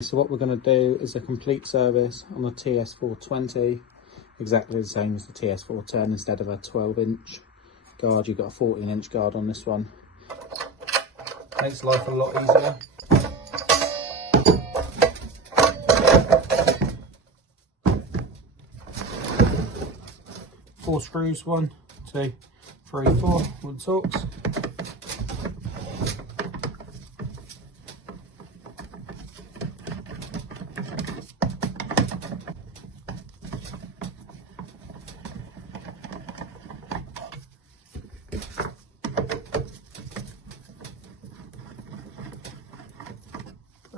So what we're going to do is a complete service on the TS420, exactly the same as the TS410. Instead of a 12-inch guard, you've got a 14-inch guard on this one. Makes life a lot easier. Four screws, 1, 2, 3, 4, wood torques.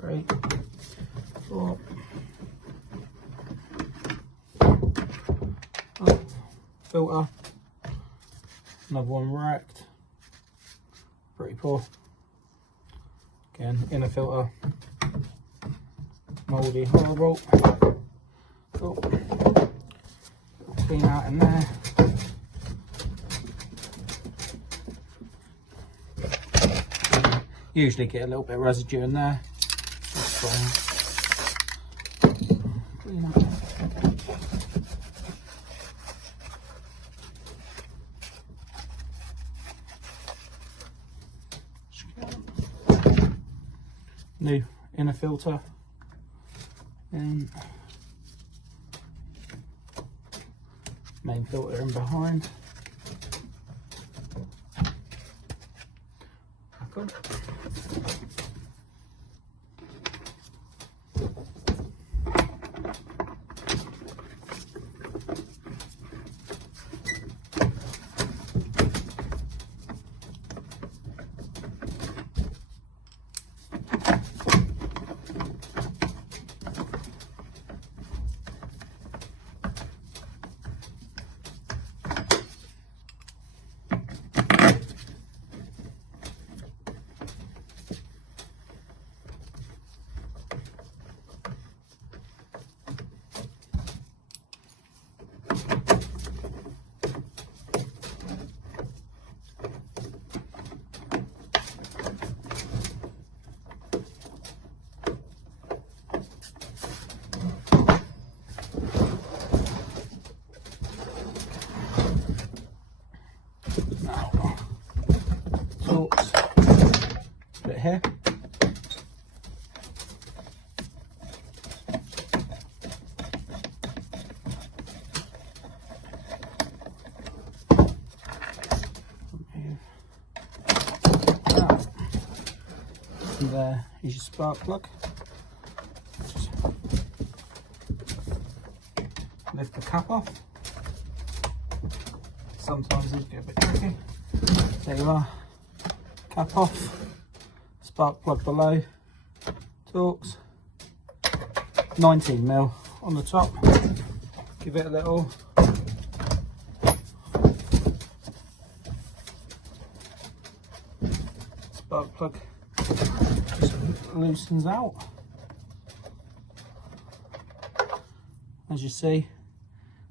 Three, 4. Oh, filter. Another one racked. Pretty poor. Again, inner filter. Mouldy, horrible. Cool. Clean out in there. Usually get a little bit of residue in there. Clean up. New inner filter and main filter in behind. Back on. Torques, bit here. And there is your spark plug. Just lift the cap off. Sometimes these get a bit tricky. There you are. Cap off, spark plug below, Torx, 19mm on the top, give it a little spark plug, just loosens out. As you see,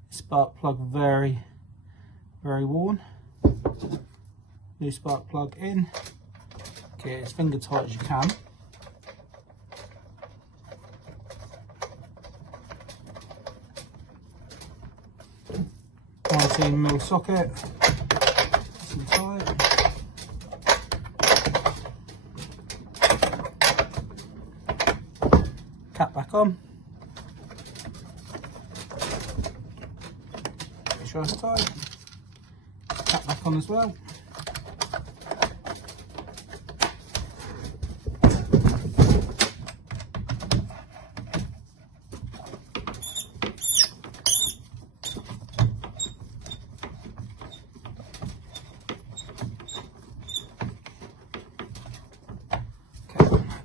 spark plug very worn. New spark plug in. Get it as finger tight as you can. $19mm socket. Nice and tight. Cap back on. Make sure it's tight. Cap back on as well.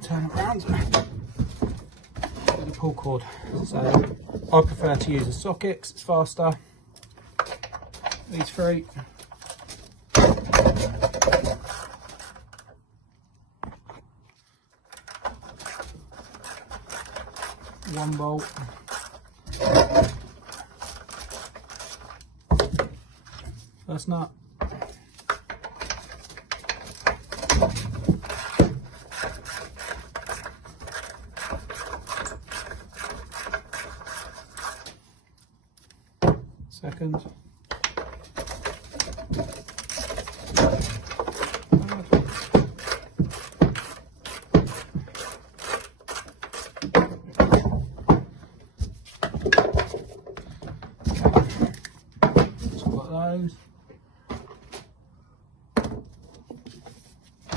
Turn it around with the pull cord. So I prefer to use a socket because it's faster. These three. One bolt. First nut. second.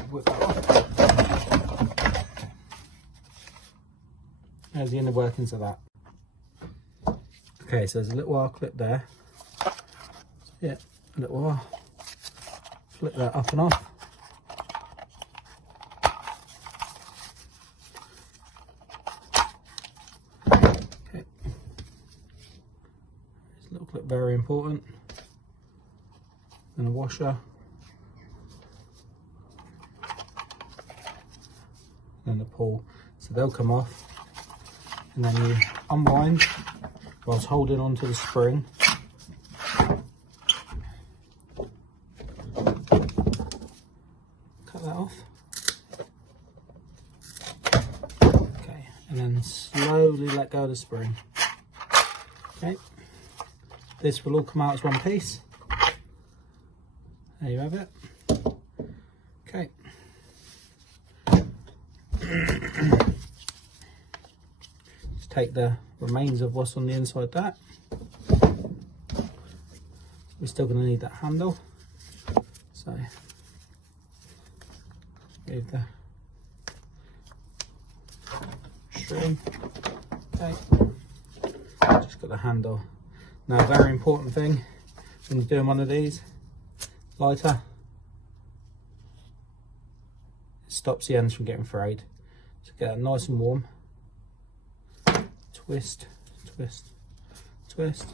Whip that off. There's the inner workings of that. Okay, so there's a little R clip there. So yeah, a little R. Flip that up and off. Okay. This little clip, very important. And a washer. And the pull, so they'll come off, and then you unwind whilst holding onto the spring. Cut that off. Okay, and then slowly let go of the spring. Okay, this will all come out as one piece. There you have it. Okay. Just take the remains of what's on the inside that. We're still going to need that handle, so leave the string. Okay, just got the handle. Now, a very important thing when you're doing one of these, lighter, it stops the ends from getting frayed. So get it nice and warm. Twist, twist, twist.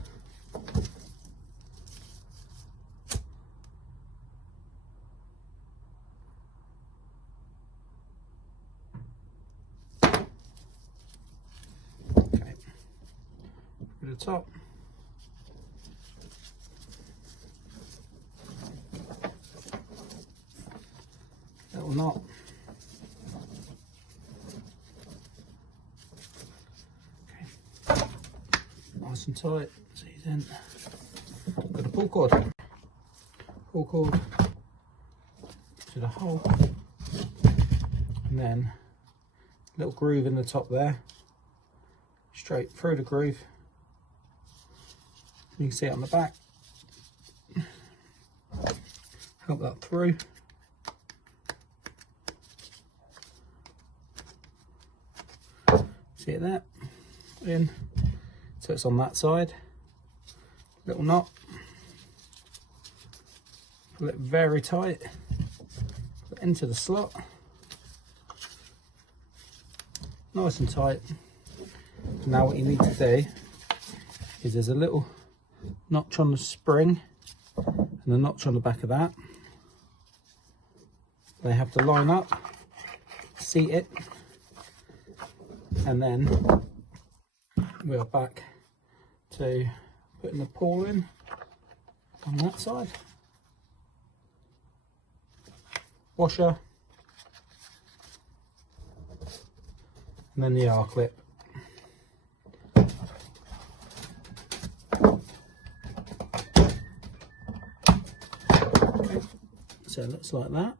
Okay, to the top. Little knot. Nice and tight, so you then got a pull cord to the hole, and then little groove in the top there, straight through the groove. You can see it on the back. Help that through. See it there, in. So it's on that side, little knot, pull it very tight, put it into the slot, nice and tight. Now what you need to do is there's a little notch on the spring and a notch on the back of that. They have to line up, seat it, and then we are back to putting the pawl in on that side. Washer, and then the R clip. Okay. So it looks like that.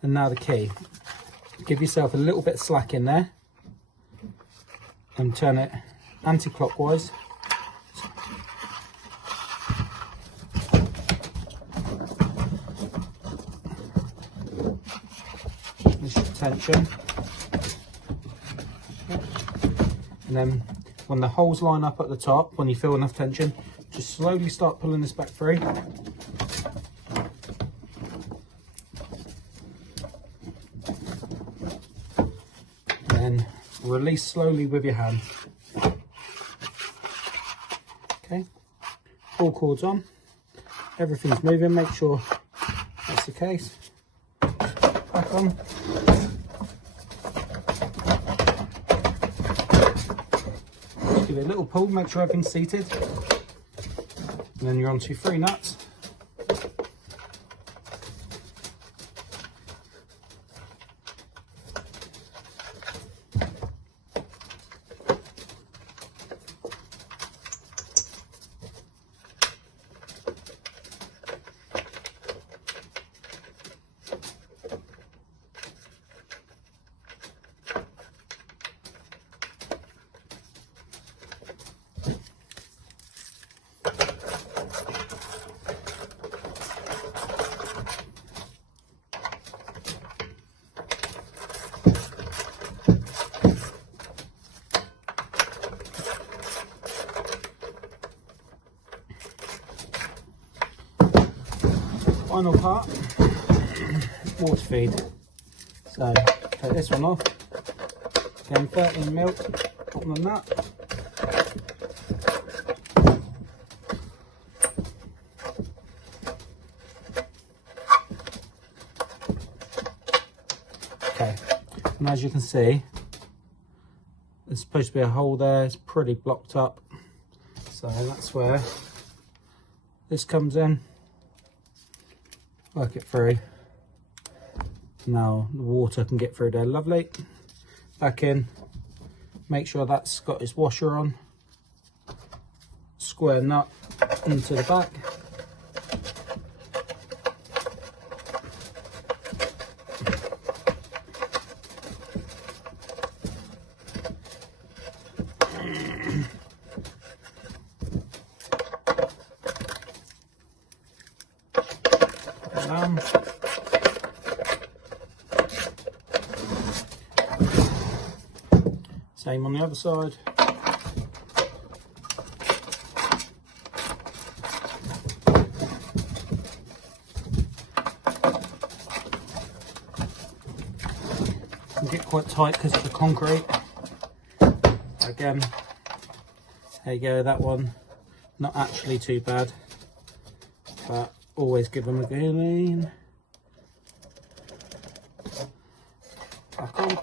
And now the key. Give yourself a little bit of slack in there and turn it anti-clockwise. This is tension. And then when the holes line up at the top, when you feel enough tension, just slowly start pulling this back through. And release slowly with your hand. Okay, pull cords on, everything's moving, make sure that's the case. Back on. Just give it a little pull, make sure everything's seated. And then you're on to 3 nuts. Final part, water feed. So take this one off, again 13 mil, bottom of that. Okay, and as you can see, there's supposed to be a hole there, it's pretty blocked up. So that's where this comes in. Work it through. Now the water can get through there, lovely. Back in, make sure that's got its washer on. Square nut into the back. Same on the other side. Can get quite tight because of the concrete. Again, there you go, that one. Not actually too bad, but always give them a clean. Back on.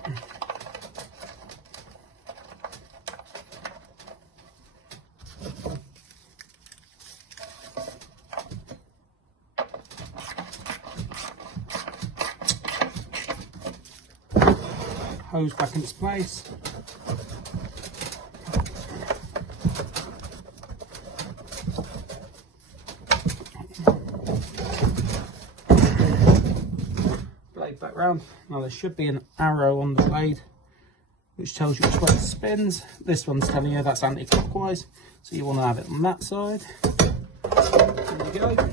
Hose back in its place. Blade back round. Now there should be an arrow on the blade which tells you which way it spins. This one's telling you that's anti-clockwise, so you want to have it on that side. There we go.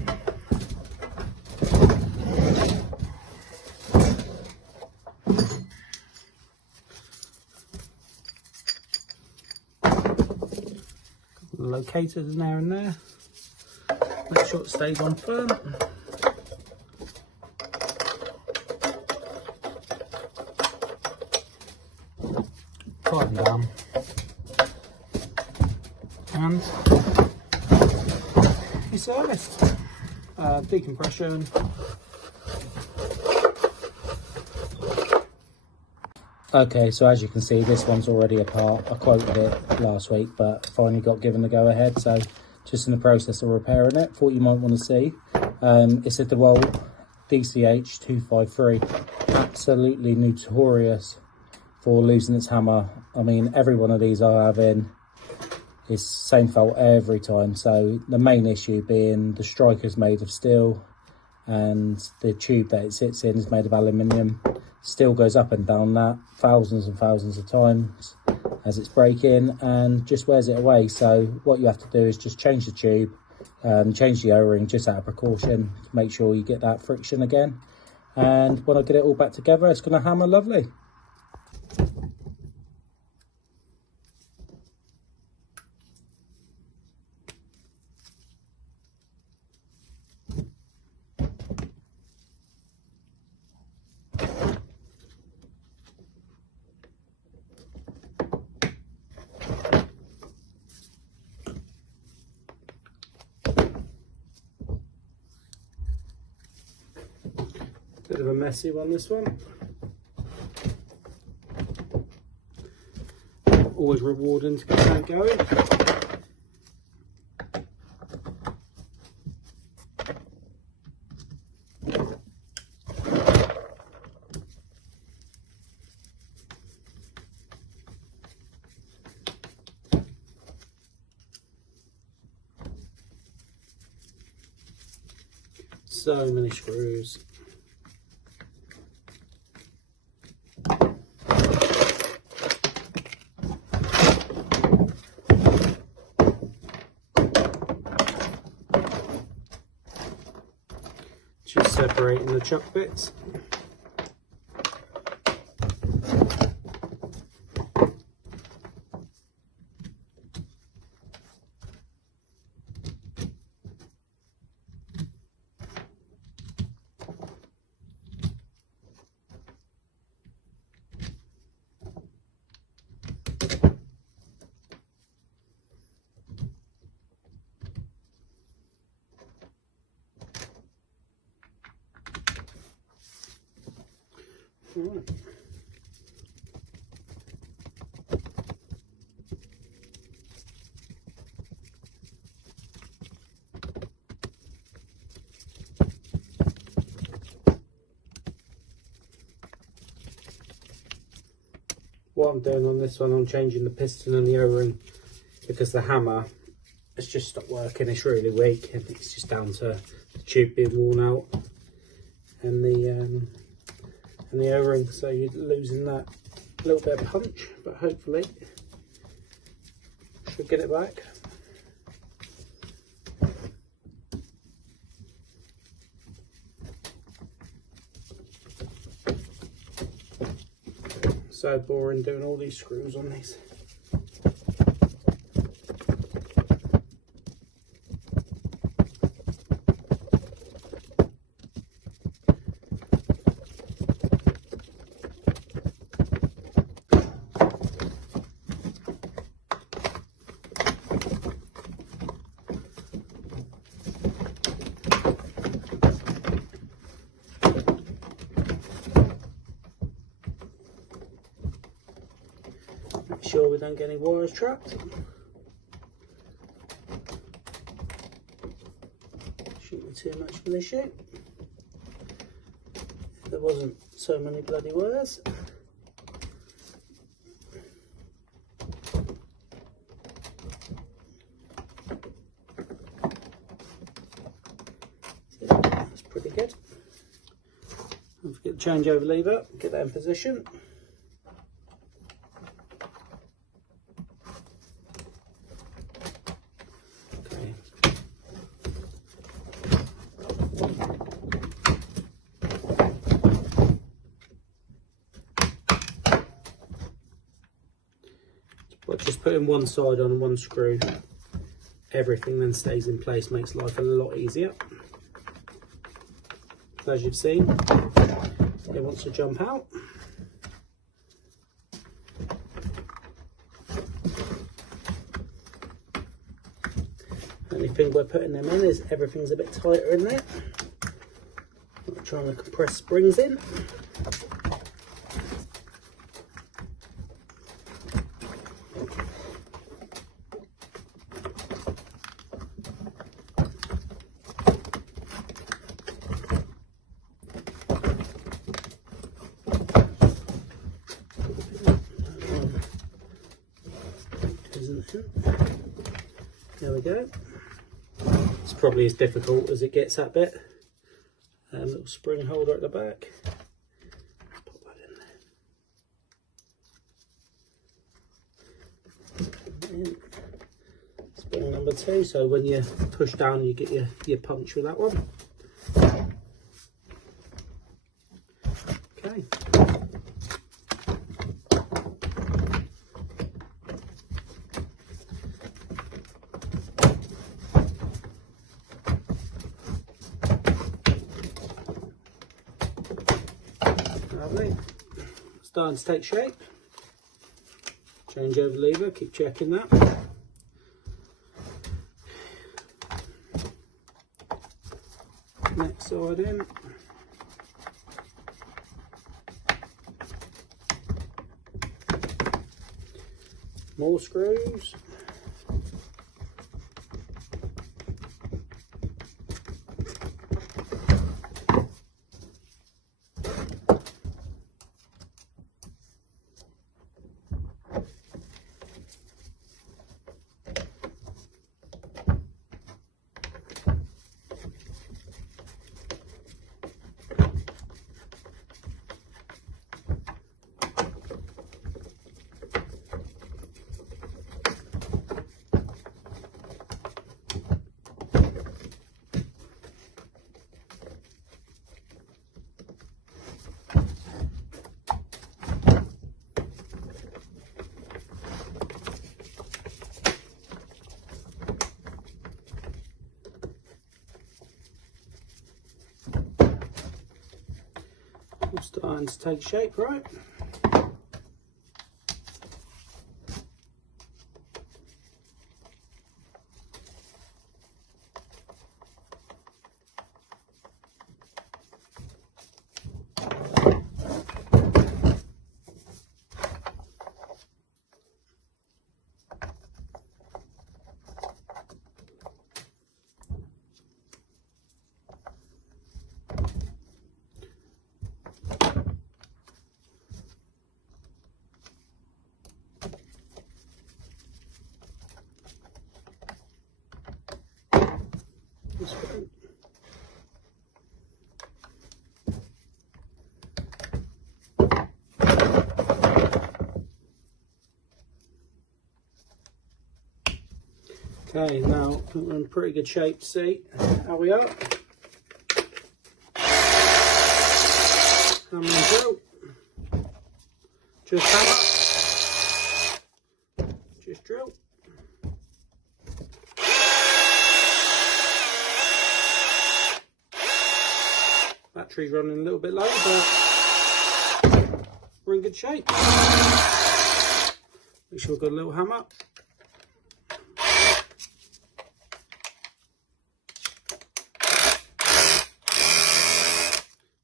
Locators in there and there. Make sure it stays on firm. Tighten down. And you're serviced. Decompression. Okay, so as you can see, this one's already apart. I quoted it last week, but finally got given the go-ahead, so just in the process of repairing it. Thought you might want to see. It's a Dewalt DCH253. Absolutely notorious for losing its hammer. I mean, every one of these I have in is same fault every time. So the main issue being the striker's made of steel and the tube that it sits in is made of aluminium. Still goes up and down that thousands and thousands of times as it's breaking and just wears it away. So what you have to do is just change the tube, change the O-ring just out of precaution to make sure you get that friction again. And when I get it all back together, it's going to hammer lovely. Bit of a messy one, this one. Always rewarding to get that going. So many screws. Just separating the chuck bits. Right. What I'm doing on this one, I'm changing the piston and the O-ring because the hammer has just stopped working. It's really weak, and it's just down to the tube being worn out and the O-ring, so you're losing that little bit of punch, but hopefully should get it back. So boring doing all these screws on these. Make sure we don't get any wires trapped. Shouldn't be too much for this shoot. If there wasn't so many bloody wires. So that's pretty good. Don't forget the changeover lever, get that in position. But just putting one side on one screw, everything then stays in place, makes life a lot easier. So as you've seen, it wants to jump out. Only thing we're putting them in is everything's a bit tighter in there. I'm trying to compress springs in. There we go. It's probably as difficult as it gets, that bit. Little spring holder at the back. Let's pop that in there. Spring number 2, so when you push down you get your punch with that one. Okay. Lovely. Starting to take shape. Change over lever, keep checking that. Next side in. More screws. Starting to take shape, right? this one. Okay, now I think we're in pretty good shape to see how we are. Hammer and drill. Just hammer. Just drill. Battery's running a little bit low, but we're in good shape. Make sure we've got a little hammer.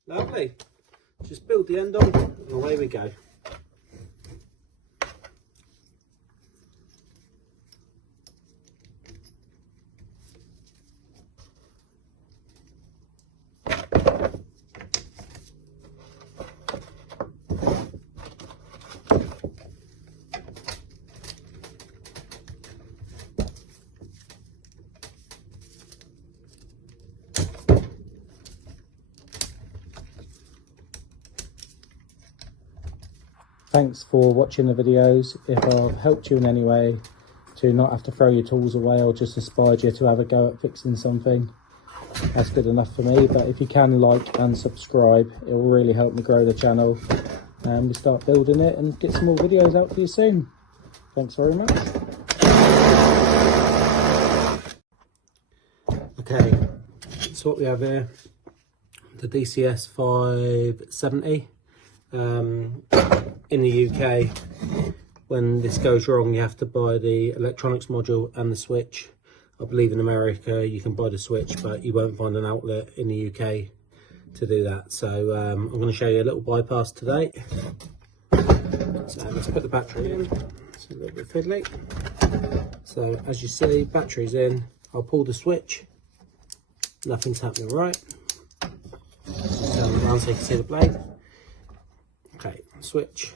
Lovely. Just build the end on and away we go. Thanks for watching the videos. If I've helped you in any way to not have to throw your tools away or just inspired you to have a go at fixing something, that's good enough for me. But if you can like and subscribe, it will really help me grow the channel and we start building it and get some more videos out for you soon. Thanks very much. Okay, so what we have here, the DCS570. In the UK, when this goes wrong, you have to buy the electronics module and the switch. I believe in America you can buy the switch, but you won't find an outlet in the UK to do that. So I'm going to show you a little bypass today. So let's put the battery in. It's a little bit fiddly. So as you see, battery's in. I'll pull the switch. Nothing's happening, right? Turn it around so you can see the blade. Okay, switch,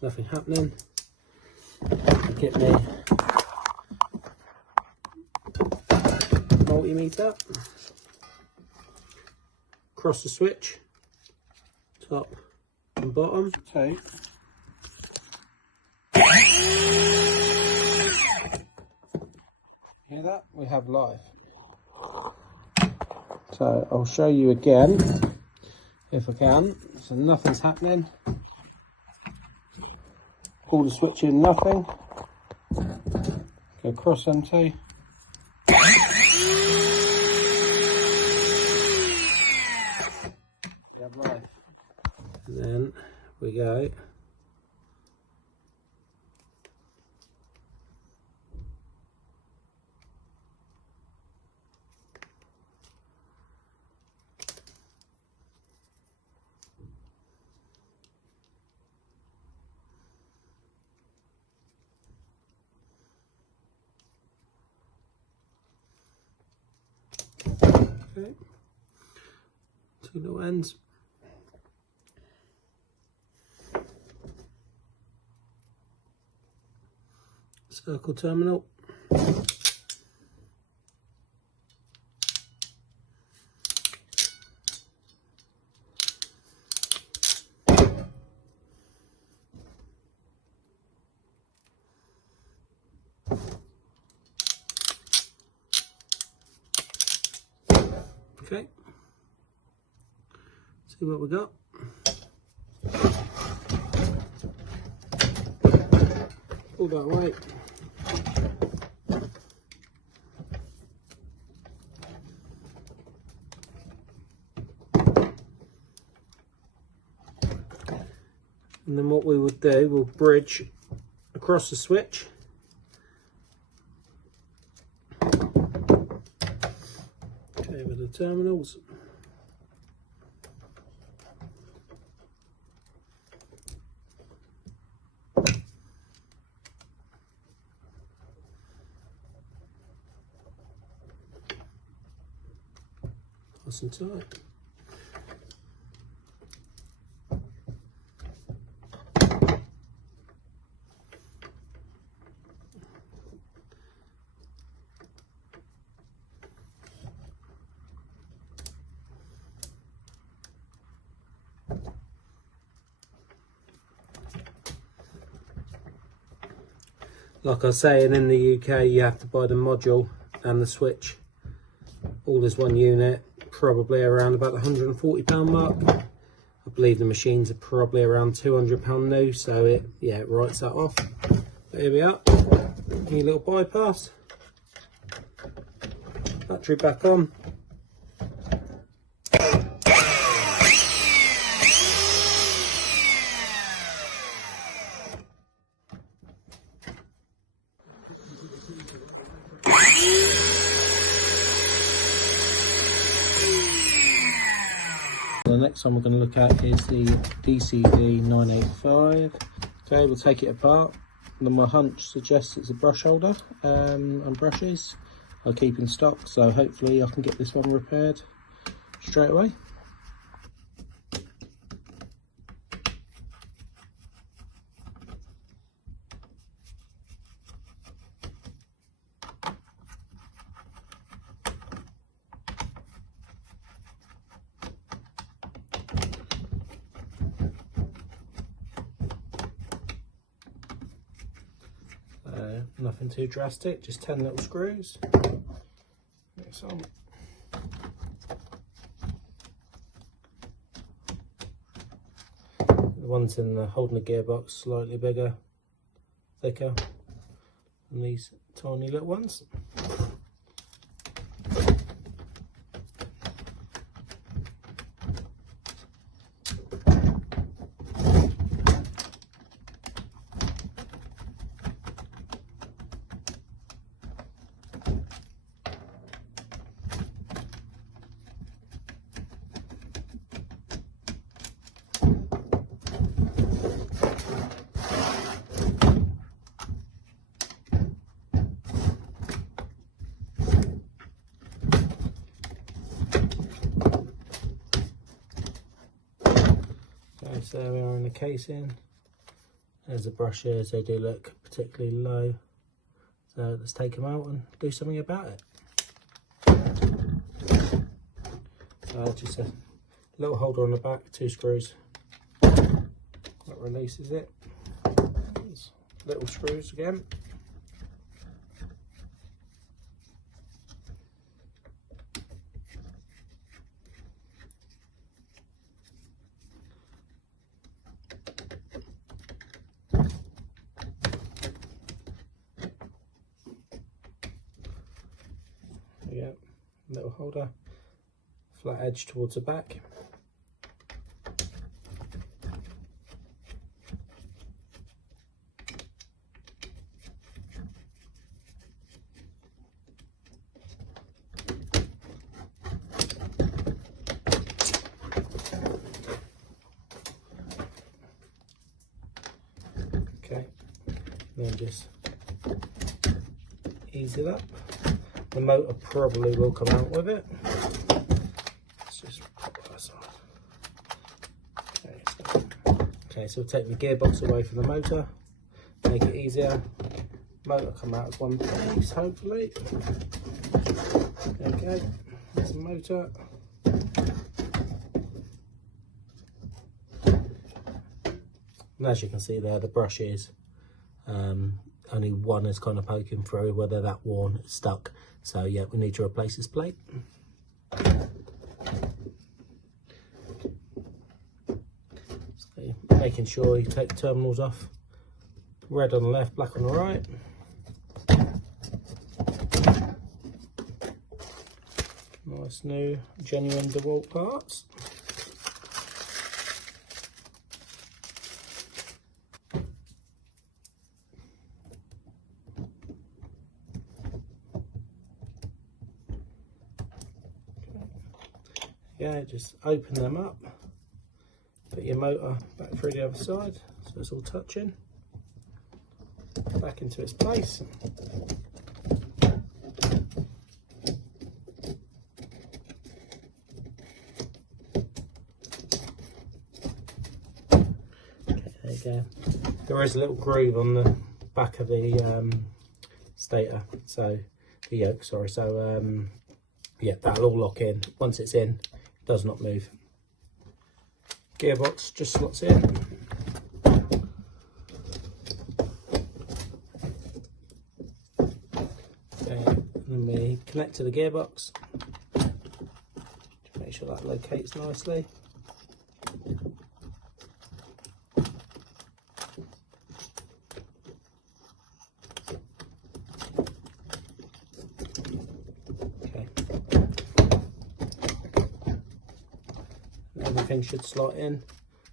nothing happening. Get me multimeter, cross the switch, top and bottom. Okay. Hear that? We have live. So I'll show you again if I can. So nothing's happening. Pull the switch in, nothing. Go across them two. And then we go. Okay, two little ends. Circle terminal. Okay, see what we got. Pull that away. And then what we would do, we'll bridge across the switch. Okay, with the terminals. Nice and tight. Like I was saying, in the UK you have to buy the module and the switch all as one unit, probably around about the £140 mark. I believe the machines are probably around £200 new, so it writes that off. But here we are, new little bypass, battery back on. The next one we're going to look at is the DCD985. Okay, we'll take it apart. And my hunch suggests it's a brush holder and brushes I'll keep in stock, so hopefully I can get this one repaired straight away. Nothing too drastic, just 10 little screws. Next on. The ones in the holding the gearbox slightly bigger, thicker than these tiny little ones. So there we are in the casing. There's the brushes, they do look particularly low. So let's take them out and do something about it. So just a little holder on the back, 2 screws. That releases it. Little screws again. Yeah, little holder, flat edge towards the back. Okay, then just ease it up. The motor probably will come out with it. Let's just pop that aside. Okay, so we'll take the gearbox away from the motor, make it easier. Motor come out as one piece, hopefully. Okay, there's the motor. And as you can see there, the brush is only one is kind of poking through, whether that one is stuck. So yeah, we need to replace this plate. So making sure you take the terminals off. Red on the left, black on the right. Nice new genuine Dewalt parts. Yeah, just open them up, put your motor back through the other side so it's all touching, back into its place. Okay, there you go. There is a little groove on the back of the stator, so the yoke, sorry, so yeah, that'll all lock in. Once it's in, does not move. Gearbox just slots in. And then we connect to the gearbox. Just make sure that locates nicely. Okay. Everything should slot in.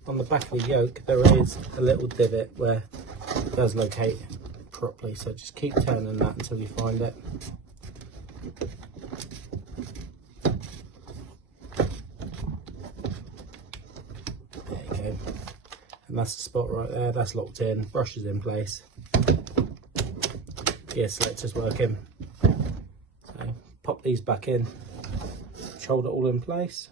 On the back of the yoke there is a little divot where it does locate properly, so just keep turning that until you find it. There you go, and that's the spot right there. That's locked in, brush is in place, gear selector's working. So pop these back in, hold it all in place.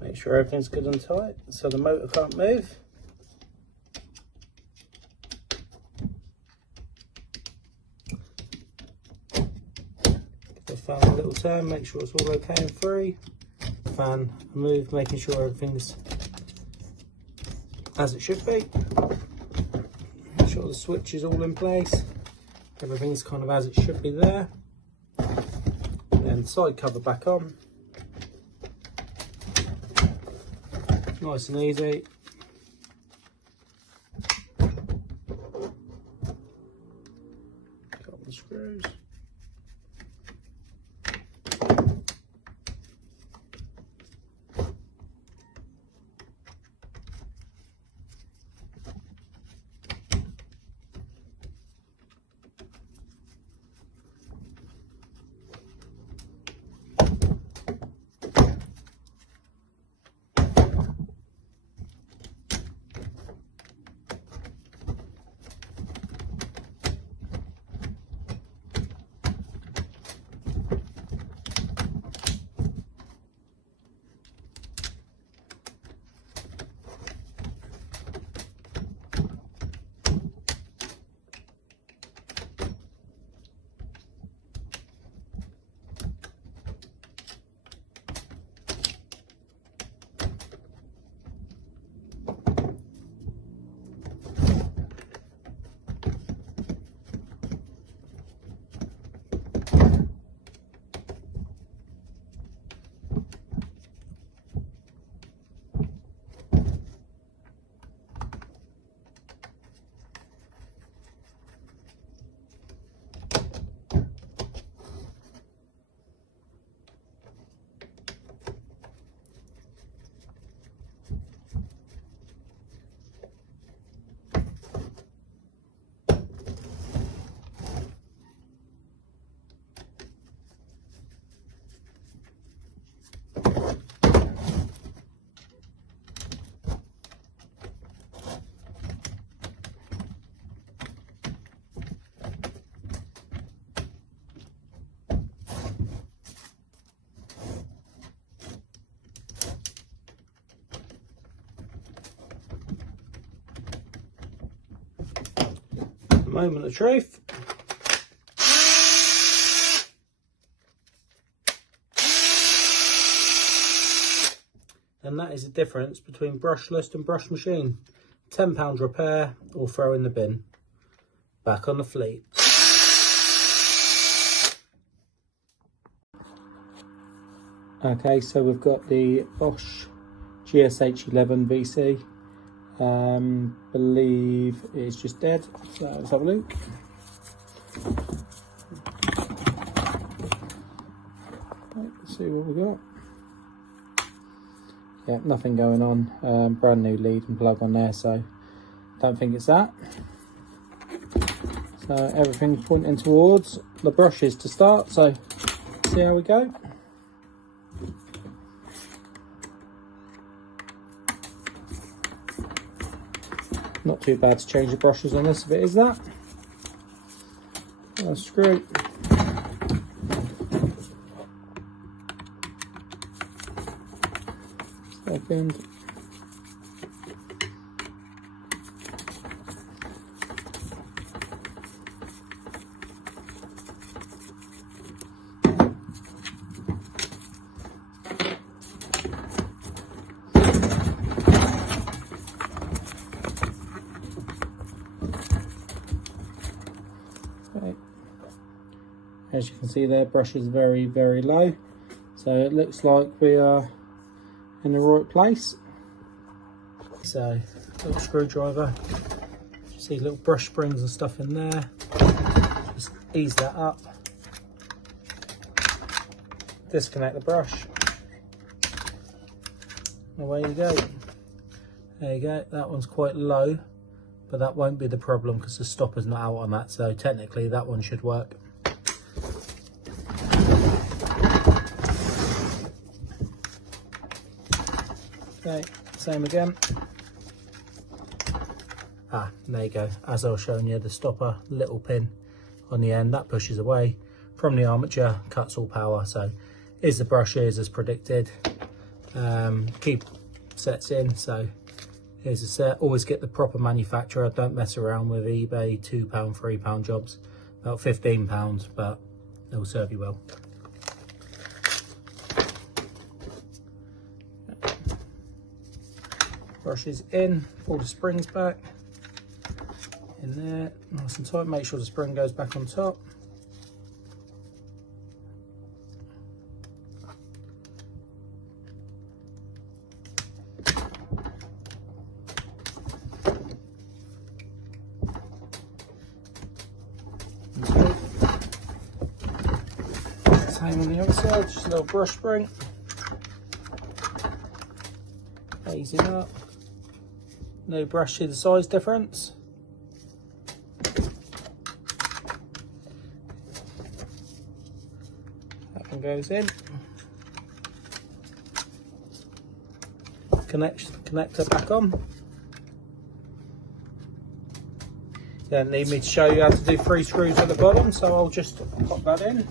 Make sure everything's good and tight so the motor can't move. Give the fan a little turn, make sure it's all okay and free. Fan move, making sure everything's as it should be. Make sure the switch is all in place. Everything's kind of as it should be there. Then side cover back on. Nice and easy. Couple of screws. Moment of truth. And that is the difference between brushless and brush machine. £10 repair or throw in the bin. Back on the fleet. Okay, so we've got the Bosch GSH 11 VC. Believe it's just dead, so let's have a look. Let's see what we got. Yeah, nothing going on. Brand new lead and plug on there, so don't think it's that. So everything's pointing towards the brushes to start, so see how we go. Not too bad to change the brushes on this if it is that. A screw. Second. Okay. As you can see there, brush is very, very low. So it looks like we are in the right place. So, little screwdriver. You see little brush springs and stuff in there. Just ease that up. Disconnect the brush. Away you go. There you go. That one's quite low, but that won't be the problem because the stopper's not out on that. So technically that one should work. Okay, same again. There you go. As I was showing you, the stopper, little pin on the end, that pushes away from the armature, cuts all power. So is the brush is as predicted. Keep sets in. So here's a set. Always get the proper manufacturer. Don't mess around with eBay £2, £3 jobs. About £15, but they'll serve you well. Brushes in, pull the springs back in there, nice and tight. Make sure the spring goes back on top. Okay. Same on the other side, just a little brush spring. Ease it up. No brush, see the size difference. That one goes in. Connector back on. You don't need me to show you how to do 3 screws at the bottom, so I'll just pop that in.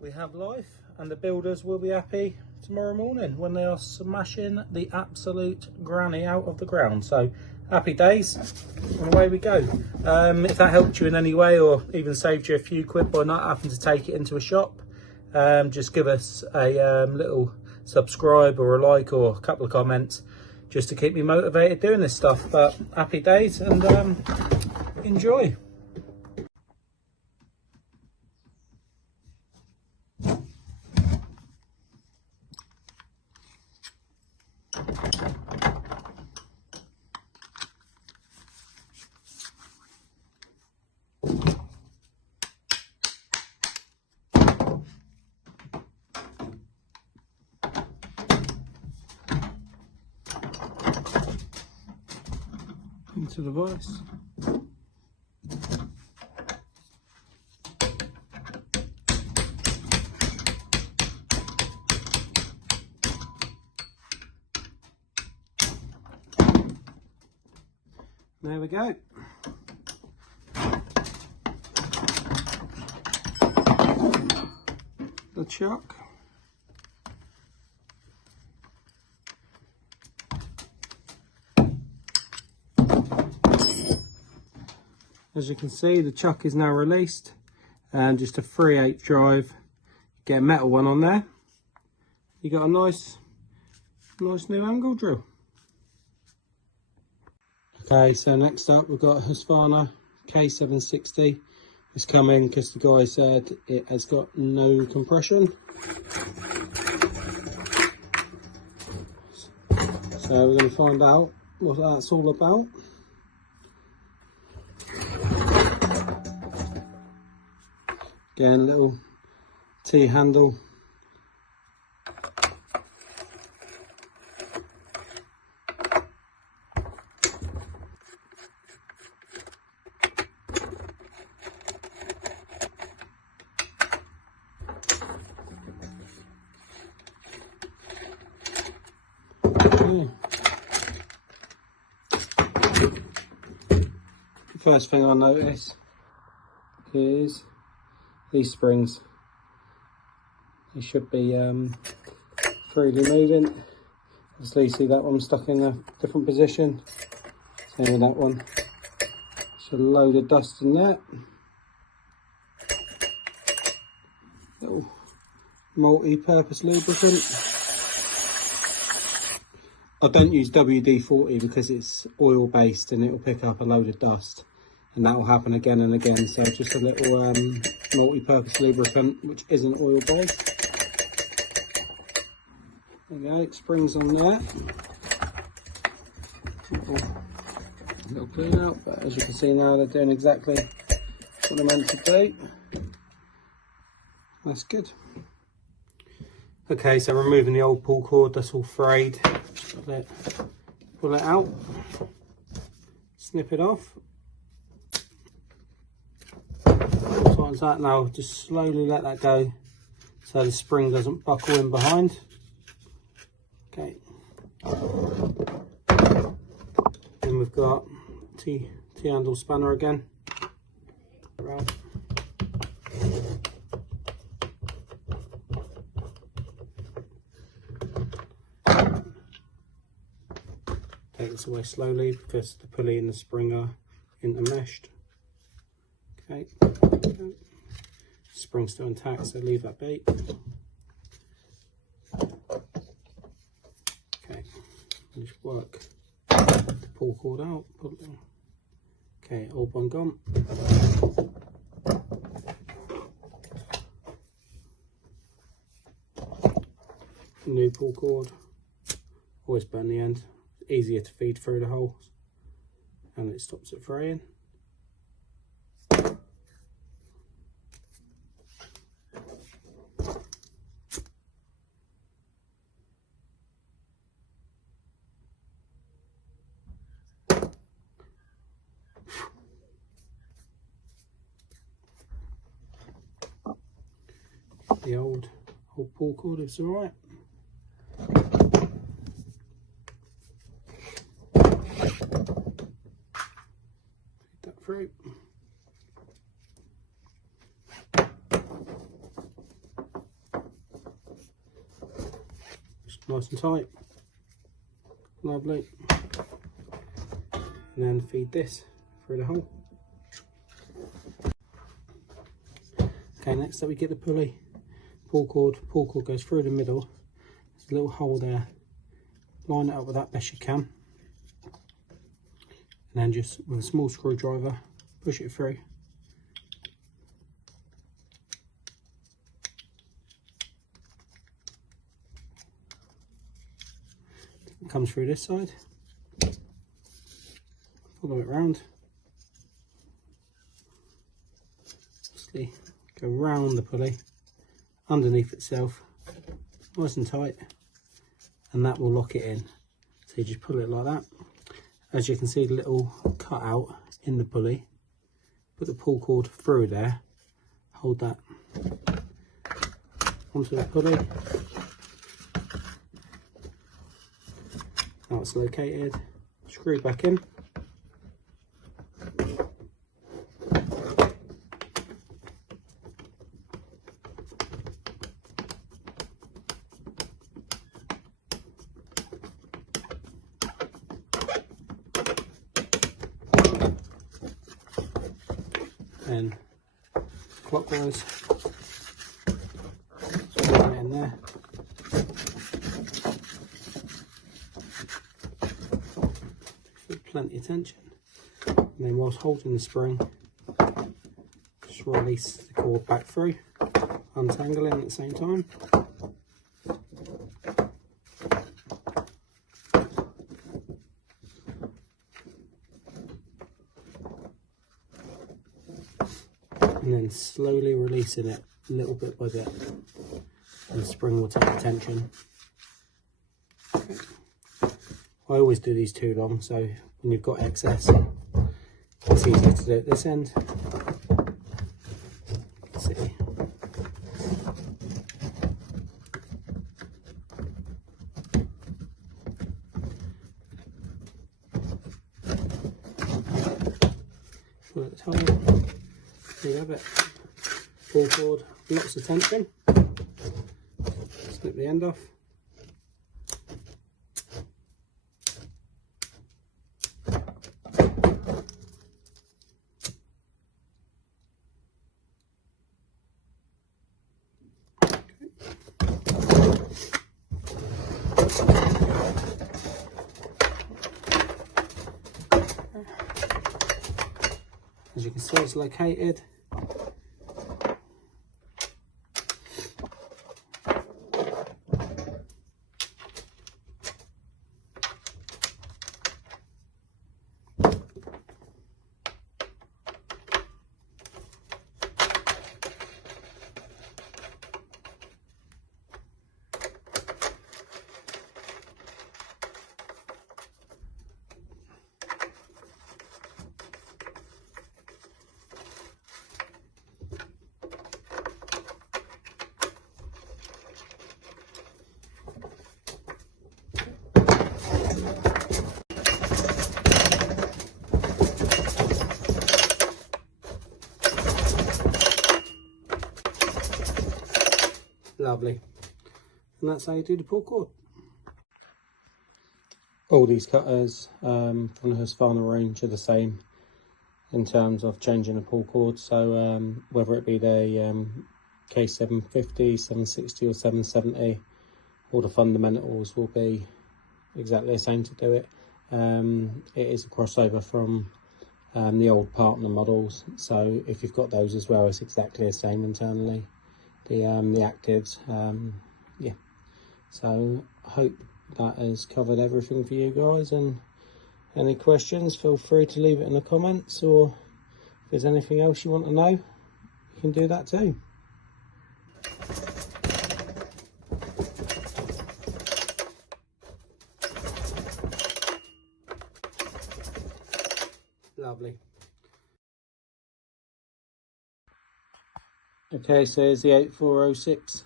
We have life, and the builders will be happy tomorrow morning when they are smashing the absolute granny out of the ground. So happy days, and away we go. If that helped you in any way or even saved you a few quid by not having to take it into a shop, just give us a little subscribe or a like or a couple of comments just to keep me motivated doing this stuff. But happy days, and enjoy. Into the vise. There we go. The chuck. As you can see, the chuck is now released, and just a 3/8 drive. Get a metal one on there. You got a nice new angle drill. Okay, so next up we've got Husqvarna K760. It's coming because the guy said it has got no compression. So we're going to find out what that's all about. Again, little T-handle first thing I notice is these springs. They should be freely moving. Obviously, you see that one stuck in a different position. Same with that one. There's a load of dust in there. Little multi-purpose lubricant. I don't use WD-40 because it's oil based and it will pick up a load of dust, and that will happen again and again. So just a little multi-purpose lubricant which isn't oil based. There we go, it springs on there. Little clean out, but as you can see now they're doing exactly what they're meant to do. That's good. Okay, so removing the old pull cord, that's all frayed. Pull it out, snip it off. So that now, just slowly let that go so the spring doesn't buckle in behind. Okay. Then we've got T-handle spanner again. Around. Take this away slowly because the pulley and the spring are intermeshed. Okay. Spring's still intact, so leave that be. Okay, just work the pull cord out. Okay, old one gone. New pull cord. Always burn the end. Easier to feed through the holes, and it stops it fraying. The old pull cord is alright. Through. Just nice and tight. Lovely. And then feed this through the hole. Okay, next up we get the pulley. Pull cord goes through the middle. There's a little hole there. Line it up with that best you can. And then just with a small screwdriver, push it through. It comes through this side. Follow it round. Obviously, go round the pulley, underneath itself, nice and tight, and that will lock it in. So you just pull it like that. As you can see, the little cut out in the pulley, put the pull cord through there, hold that onto the pulley. Now it's located, screw back in. And clockwise, screw it in there. With plenty of tension. And then whilst holding the spring, just release the cord back through, untangling at the same time. And then slowly releasing it little bit by bit, and the spring will take the tension. Okay. I always do these too long, so when you've got excess, it's easier to do at this end. See. There you have it. Pull cord, lots of tension. Snip the end off. As you can see, it's located. Lovely. And that's how you do the pull cord. All these cutters from the Husqvarna range are the same in terms of changing the pull cord. So whether it be the K750, 760 or 770, all the fundamentals will be exactly the same to do it. It is a crossover from the old partner models, so if you've got those as well, it's exactly the same internally. The actives, yeah. So I hope that has covered everything for you guys, and any questions, feel free to leave it in the comments, or if there's anything else you want to know, you can do that too. Lovely. Okay, so there's the 8406,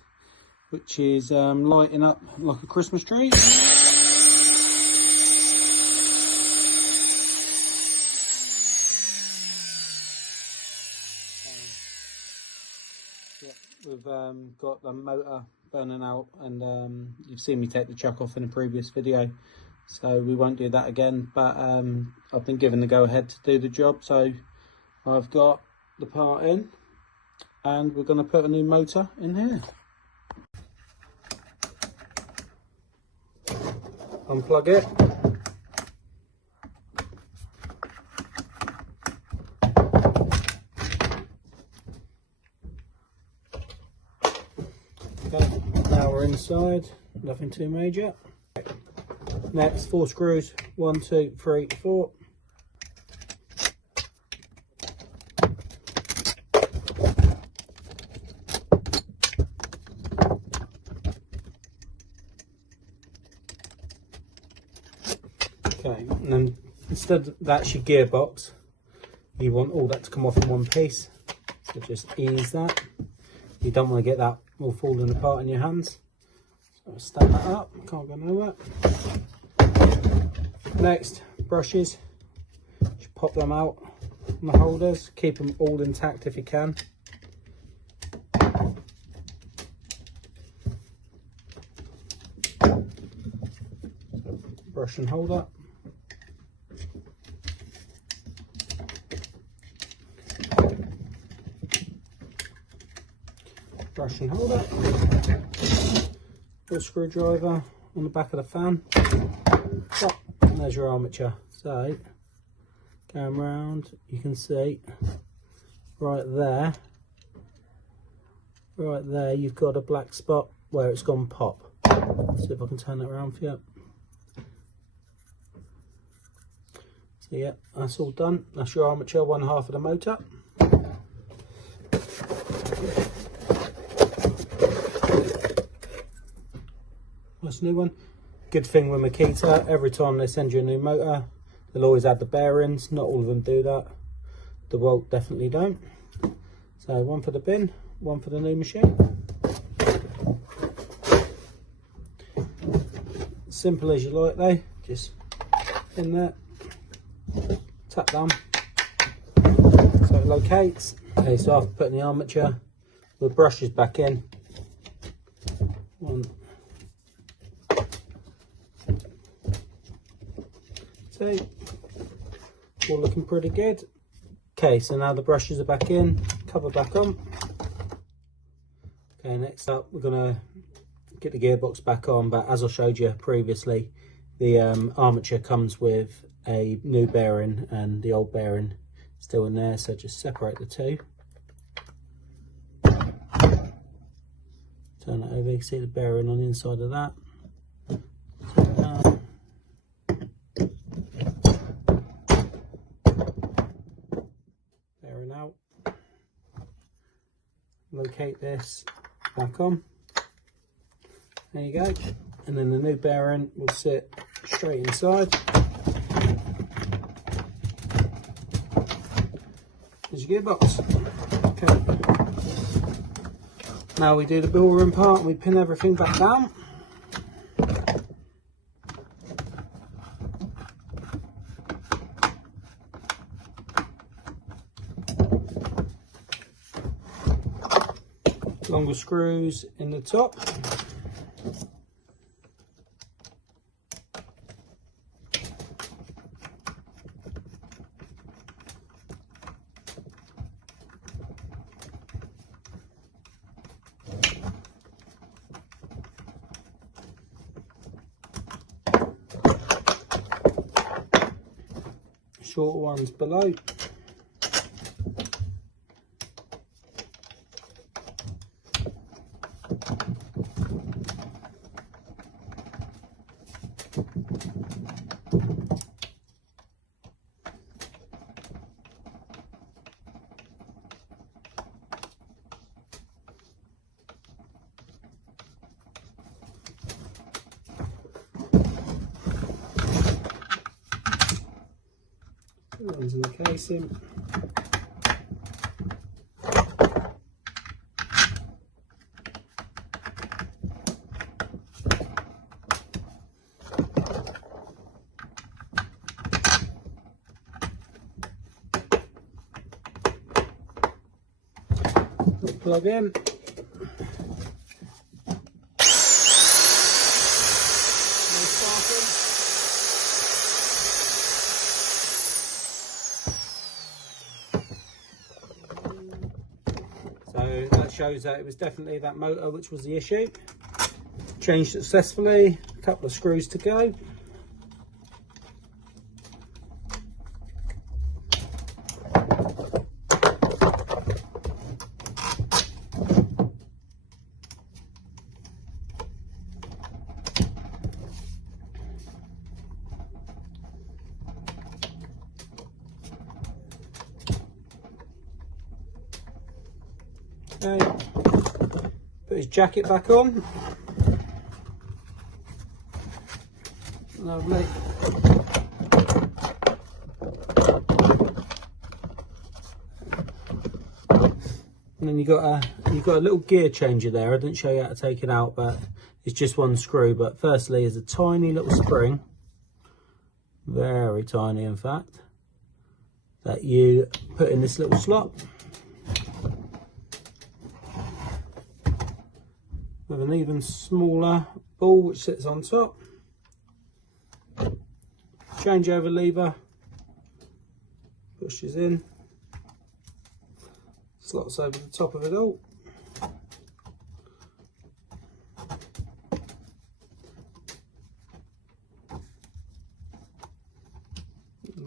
which is lighting up like a Christmas tree. Yeah, we've got the motor burning out, and you've seen me take the chuck off in a previous video, so we won't do that again, but I've been given the go ahead to do the job, so I've got the part in. And we're going to put a new motor in here. Unplug it. Okay, now we're inside, nothing too major. Next, 4 screws, 1, 2, 3, 4. Okay, and then instead that's your gearbox, you want all that to come off in one piece, so just ease that. You don't want to get that all falling apart in your hands, so stand that up, can't go nowhere. Next, brushes, just pop them out on the holders, keep them all intact if you can. So, brush and holder. Brush and holder. Little screwdriver on the back of the fan. Oh, and there's your armature. So, going round, you can see right there, you've got a black spot where it's gone pop. See if I can turn it around for you. So yeah, that's all done. That's your armature, one half of the motor. That's a new one. Good thing with Makita, every time they send you a new motor, they'll always add the bearings. Not all of them do that. Dewalt definitely don't. So one for the bin, one for the new machine. Simple as you like though, just in there, tap down so it locates. Okay, so after putting the armature, the brushes back in. 1, 2, all looking pretty good. Okay, so now the brushes are back in, cover back on. Okay, next up we're gonna get the gearbox back on, but as I showed you previously, the armature comes with a new bearing and the old bearing still in there, so just separate the two. Turn it over, you can see the bearing on the inside of that. Turn it down. Bearing out. Locate this back on. There you go. And then the new bearing will sit straight inside. There's your gearbox. Okay. Now we do the build room part and we pin everything back down. Longer screws in the top. Shorter ones below. Ones in the casing. Plug in. So that shows that it was definitely that motor which was the issue. Changed successfully, a couple of screws to go. Okay, put his jacket back on. Lovely. And then you've got a little gear changer there. I didn't show you how to take it out, but it's just one screw. But firstly is a tiny little spring, very tiny in fact, that you put in this little slot. With an even smaller ball which sits on top. Changeover lever, pushes in, slots over the top of it all.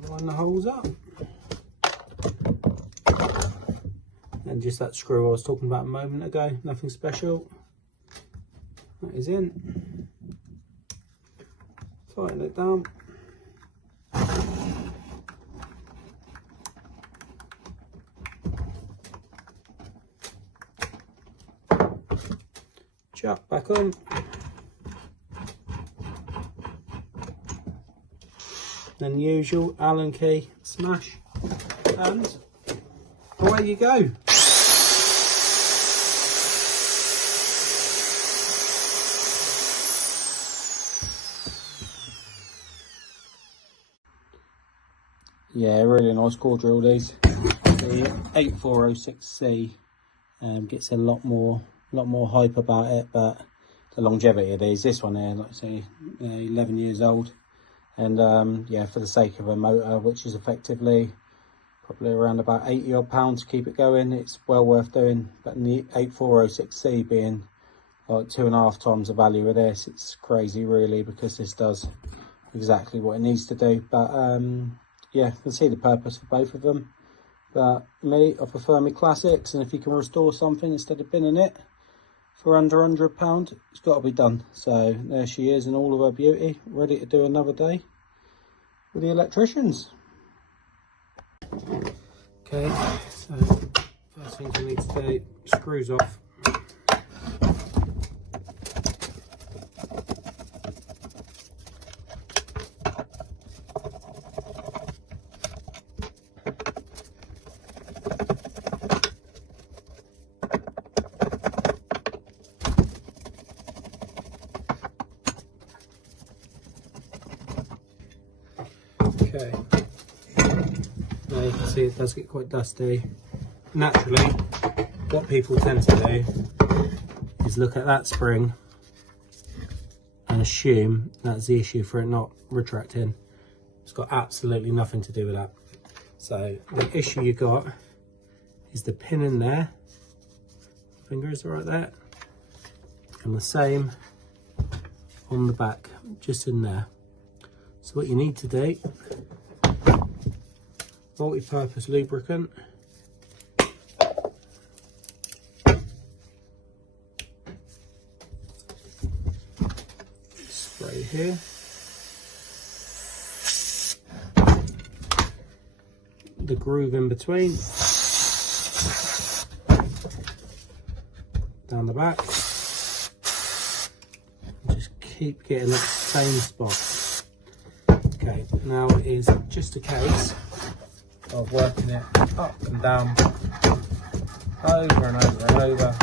Line the holes up. And just that screw I was talking about a moment ago, nothing special. That is in. Tighten it down. Chuck back on. Then the usual Allen key smash, and away you go. Yeah, really nice core drill these. The 8406C gets a lot more hype about it, but the longevity of these, this one here, like I say, 11 years old, and yeah, for the sake of a motor which is effectively probably around about 80 odd pounds to keep it going, it's well worth doing. But in the 8406C being like 2.5 times the value of this, it's crazy really, because this does exactly what it needs to do. But yeah, I can see the purpose for both of them. But me, I prefer my classics, and if you can restore something instead of binning it for under £100, it's got to be done. So there she is in all of her beauty, ready to do another day with the electricians. Okay, so first thing we need to do, screws off. Okay, now you can see it does get quite dusty. Naturally, what people tend to do is look at that spring and assume that's the issue for it not retracting. It's got absolutely nothing to do with that. So the issue you got is the pin in there, fingers are right there, and the same on the back, just in there. So what you need to do, multi-purpose lubricant, spray here, the groove in between, down the back, and just keep getting that same spot. Okay, now it is just a case of working it up and down, over and over and over.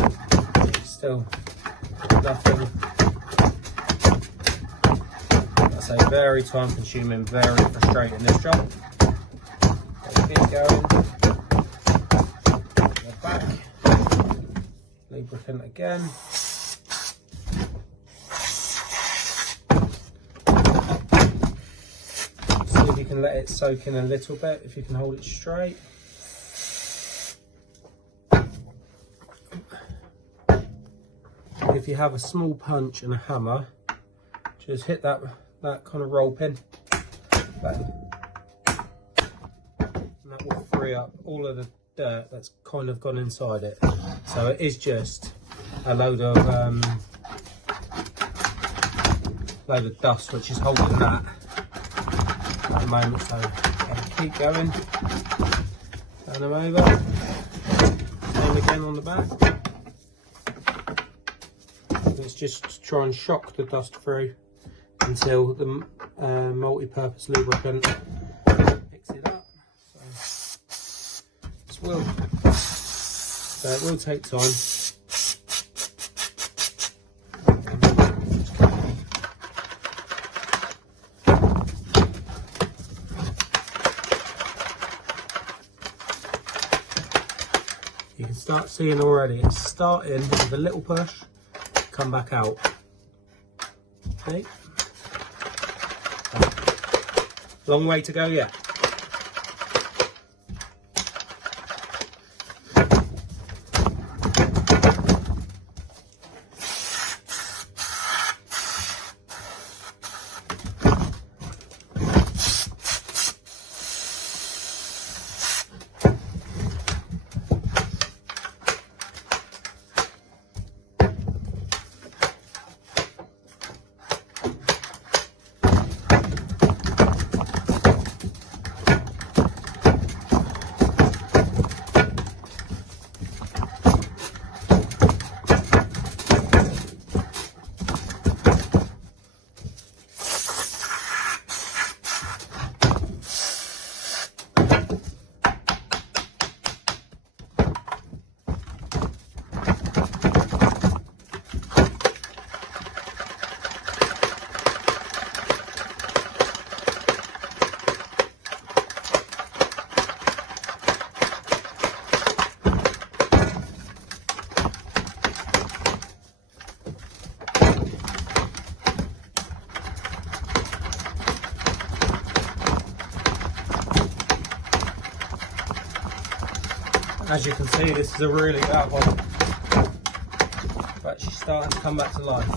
Still nothing. I say very time consuming, very frustrating, this job. Okay, keep going. The back, lubricant again. You can let it soak in a little bit if you can hold it straight. If you have a small punch and a hammer, just hit that kind of roll pin, and that will free up all of the dirt that's kind of gone inside it. So it is just a load of dust which is holding that at the moment. So keep going, turn them over, same again on the back. It's just to try and shock the dust through until the multi-purpose lubricant picks it up. So it will take time. You can start seeing already it's starting with a little push, come back out. Okay. Long way to go yet. As you can see, this is a really bad one. But she's starting to come back to life.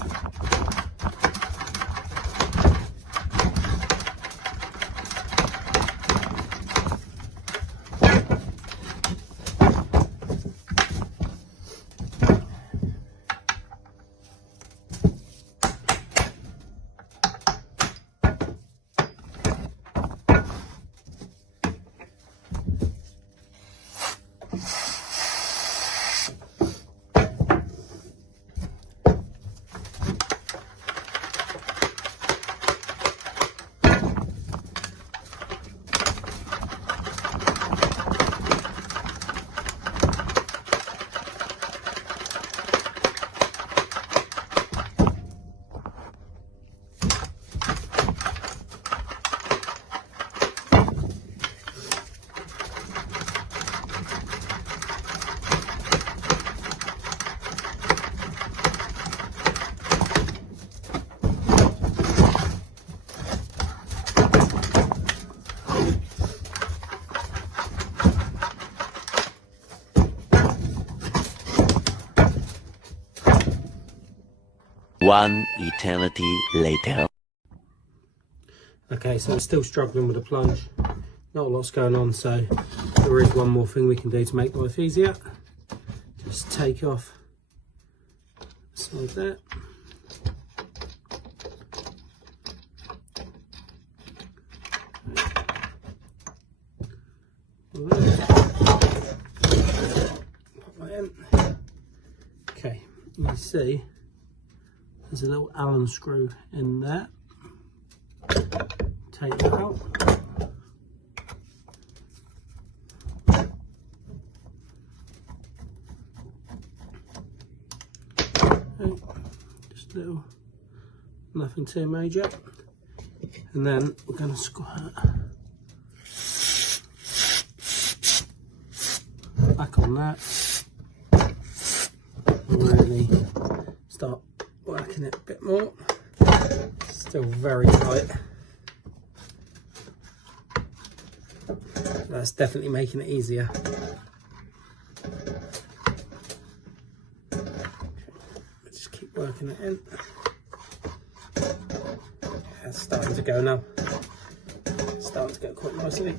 One eternity later. Okay, so it's still struggling with the plunge. Not a lot's going on, so there is one more thing we can do to make life easier. Just take off some of that. Pop that in. Okay, you see there's a little Allen screw in there. Take that out. Okay, just a little, nothing too major. And then we're going to squirt back on that. Really start working it a bit more. Still very tight. That's definitely making it easier. Okay. Just keep working it in. Yeah, it's starting to go now. It's starting to go quite nicely.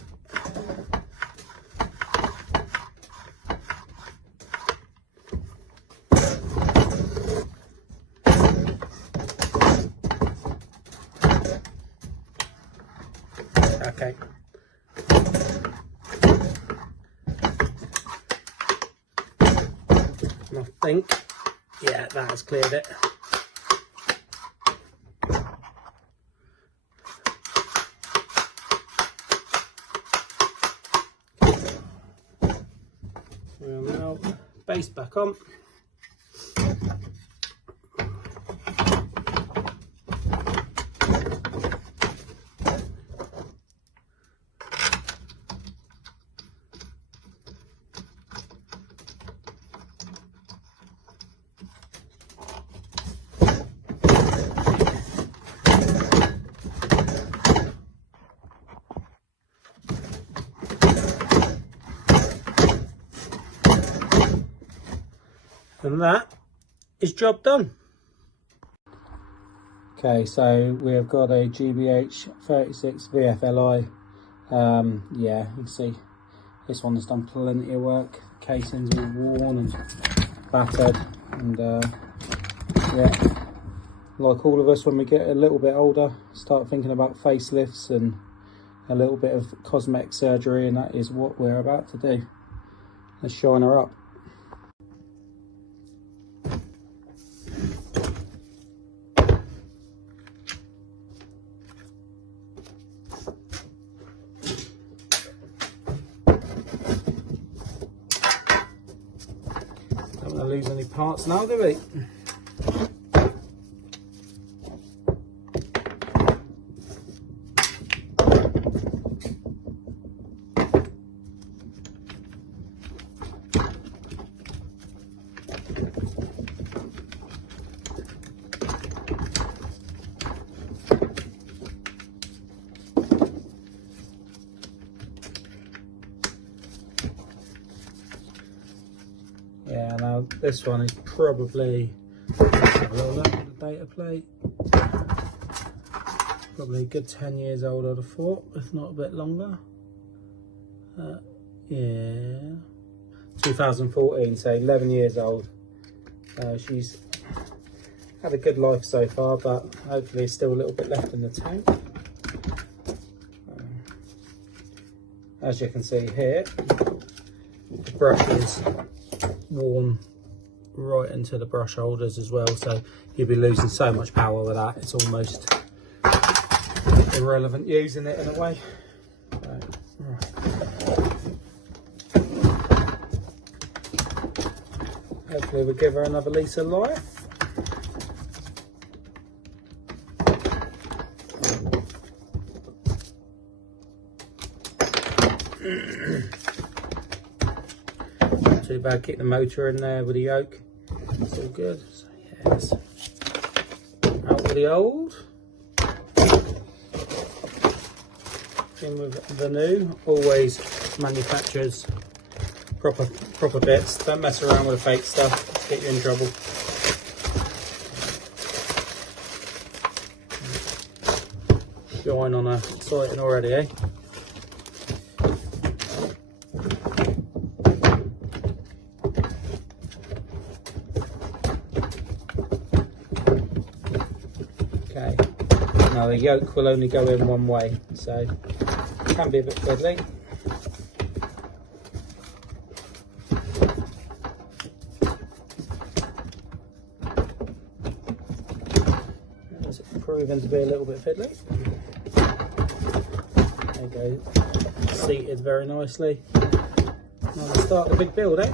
Okay. And I think, yeah, that has cleared it. We'll now base back on. And that is job done. Okay, so we have got a GBH 36 VFLI. Yeah, you can see this one has done plenty of work. The casing's all worn and battered, and yeah, like all of us when we get a little bit older, start thinking about facelifts and a little bit of cosmetic surgery, and that is what we're about to do. Let's shine her up. Don't want to lose any parts now, do we? Now this one is probably, let's have a little look at the data plate, probably a good 10 years old I'd have thought, if not a bit longer. Yeah, 2014, so 11 years old. She's had a good life so far, but hopefully still a little bit left in the tank. As you can see here, the brush is worn right into the brush holders as well, so you'll be losing so much power with that, it's almost irrelevant using it in a way. Right. Hopefully we'll give her another lease of life. Not too bad, keep the motor in there with the yoke, it's all good. So yes, out with the old, in with the new. Always manufacturers proper bits, don't mess around with the fake stuff, get you in trouble. Join on a sighting already, eh? Okay, now the yoke will only go in one way, so it can be a bit fiddly. It's proving to be a little bit fiddly. There you go, seated very nicely. Now we'll start the big build, eh?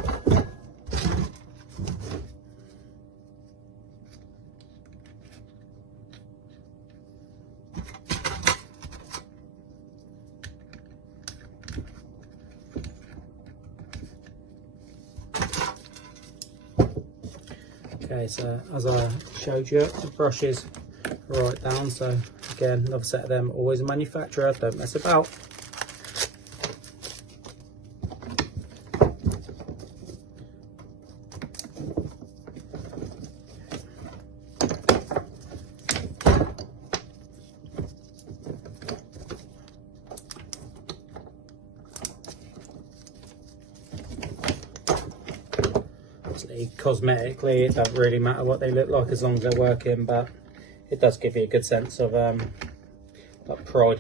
Okay, so as I showed you, the brushes are right down, so again, another set of them, always a manufacturer, don't mess about. Cosmetically, it doesn't really matter what they look like as long as they're working, but it does give you a good sense of like pride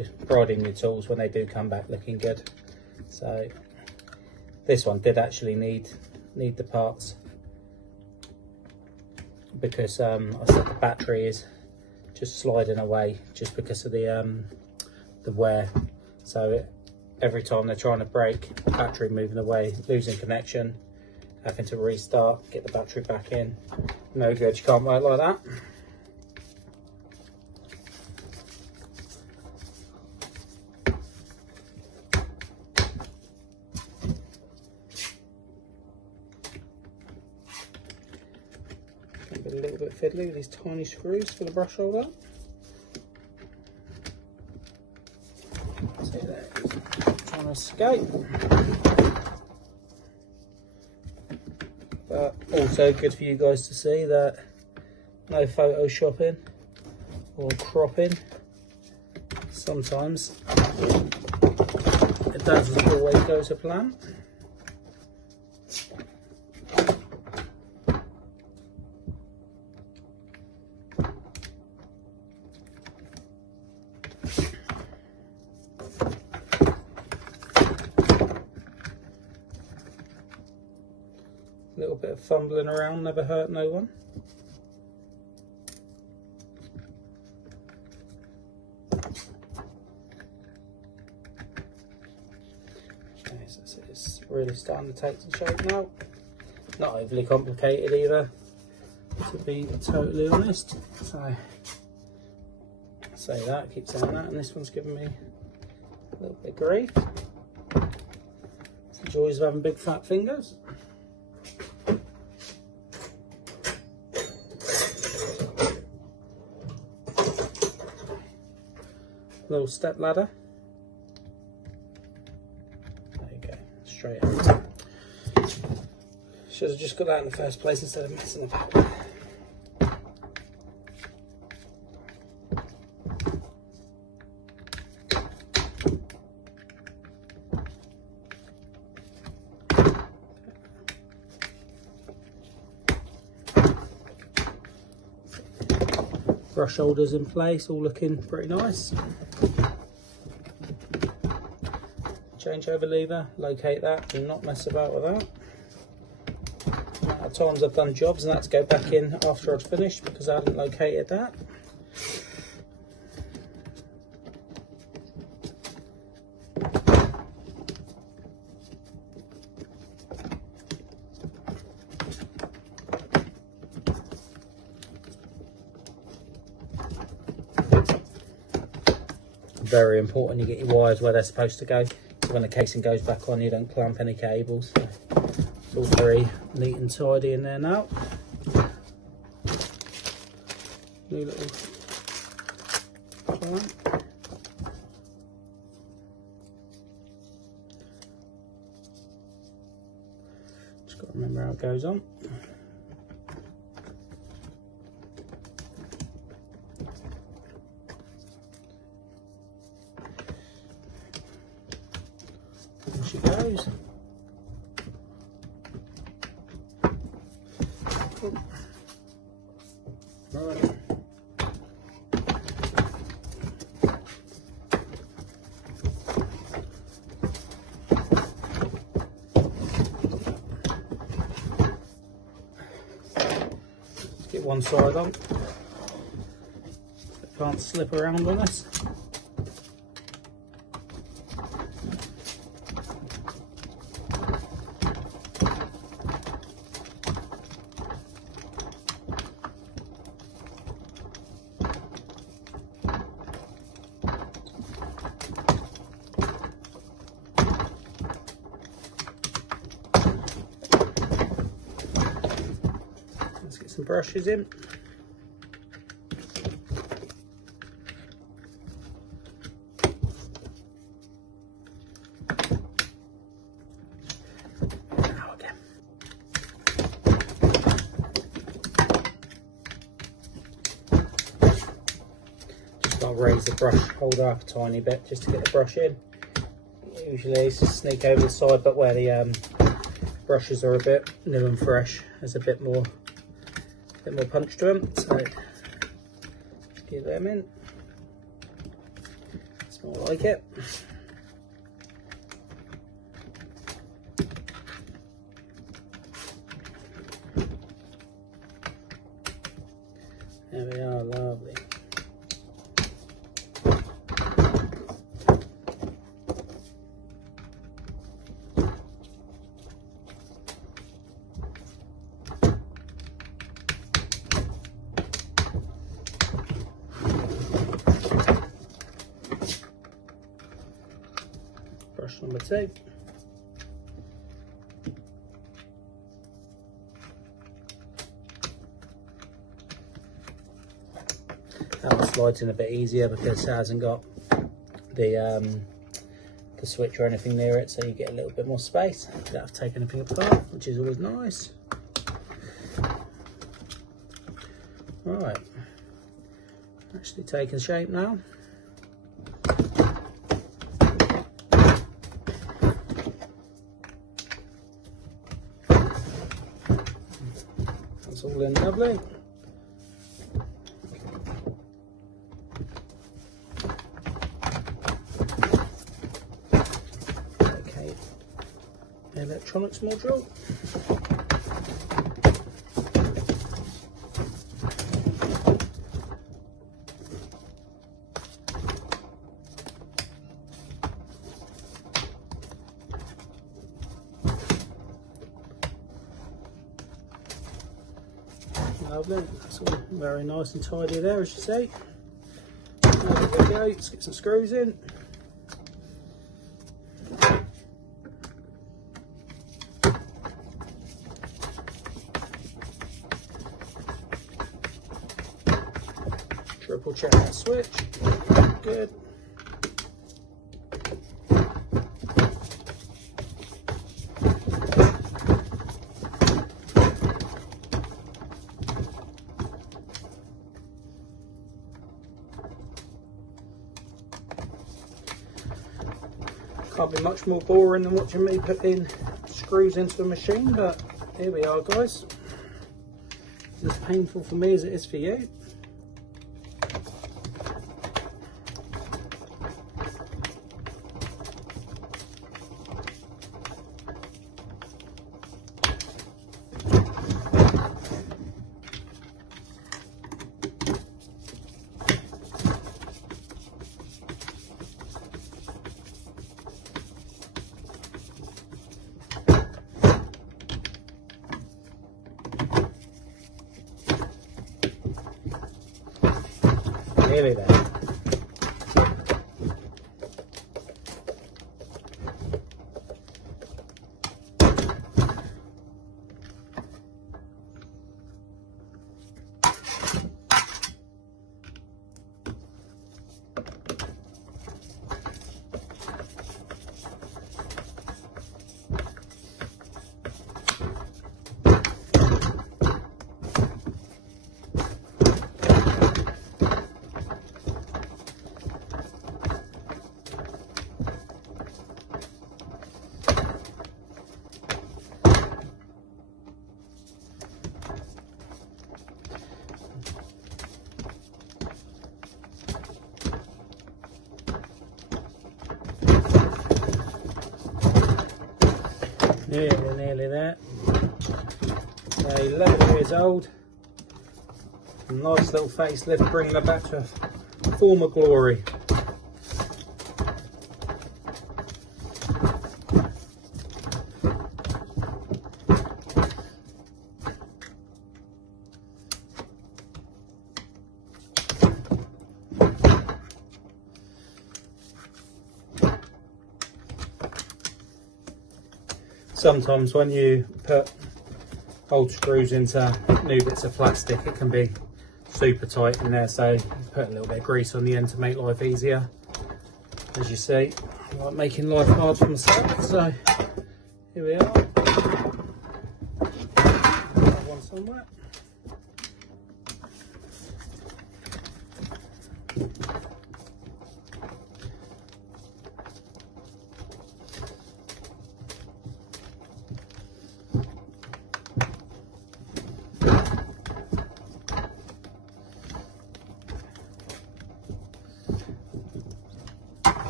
in your tools when they do come back looking good. So this one did actually need the parts because I said the battery is just sliding away just because of the wear. So every time they're trying to brake, the battery moving away, losing connection, having to restart, get the battery back in. No good, you can't work like that. A little bit fiddly with these tiny screws for the brush holder. See there, trying to escape. But also good for you guys to see that no photoshopping or cropping. Sometimes it doesn't always go to plan. A little bit of fumbling around, never hurt no one. Okay, so it's really starting to take some shape now. Not overly complicated either, to be totally honest. So I say that, keep saying that, and this one's giving me a little bit of grief. It's the joys of having big fat fingers. Little step ladder. There you go, straight out. Should have just got that in the first place instead of messing about. Brush holders in place, all looking pretty nice. Changeover lever, locate that, do not mess about with that. The amount of times I've done jobs and I had to go back in after I'd finished because I hadn't located that. Very important you get your wires where they're supposed to go, so when the casing goes back on you don't clamp any cables. So it's all very neat and tidy in there now. New little clamp. Just got to remember how it goes on. She goes. Right. Let's get one side on. So it can't slip around on us. Let's get some brushes in. Now again. Just got to raise the brush holder up a tiny bit just to get the brush in. Usually it's just sneak over the side, but where the brushes are a bit new and fresh, there's a bit more punch to them, so let's get them in. It's more like it. There we are, lovely. Brush number 2. That one slides in a bit easier because it hasn't got the switch or anything near it, so you get a little bit more space. You don't have to take anything apart, which is always nice. Right, actually taking shape now. That's all in lovely. Okay, electronics module. Lovely, that's all very nice and tidy there, as you see. There we go, let's get some screws in. Triple check that switch, good. Can't be much more boring than watching me put in screws into a machine, but here we are, guys. It's as painful for me as it is for you. Nearly there. Nearly there. 11 years old. A nice little facelift, bringing her back to former glory. Sometimes when you put old screws into new bits of plastic, it can be super tight in there, so put a little bit of grease on the end to make life easier. As you see, I like making life hard for myself, so here we are. Have one somewhere.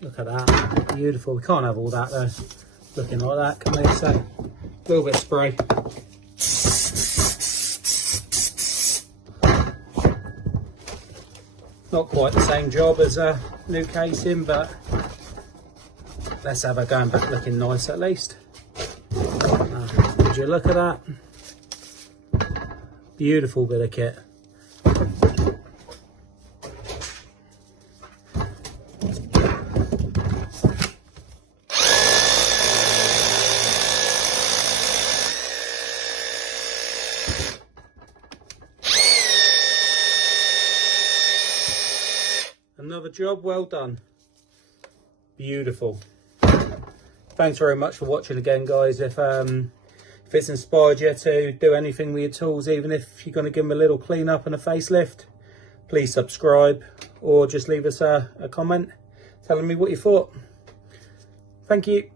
Look at that, beautiful. We can't have all that though, looking like that, can we? So, a little bit of spray. Not quite the same job as a new casing, but let's have her going back looking nice at least. Would you look at that? Beautiful bit of kit. Another job well done. Beautiful. Thanks very much for watching again, guys. If it's inspired you to do anything with your tools, even if you're going to give them a little clean up and a facelift, please subscribe or just leave us a comment telling me what you thought. Thank you.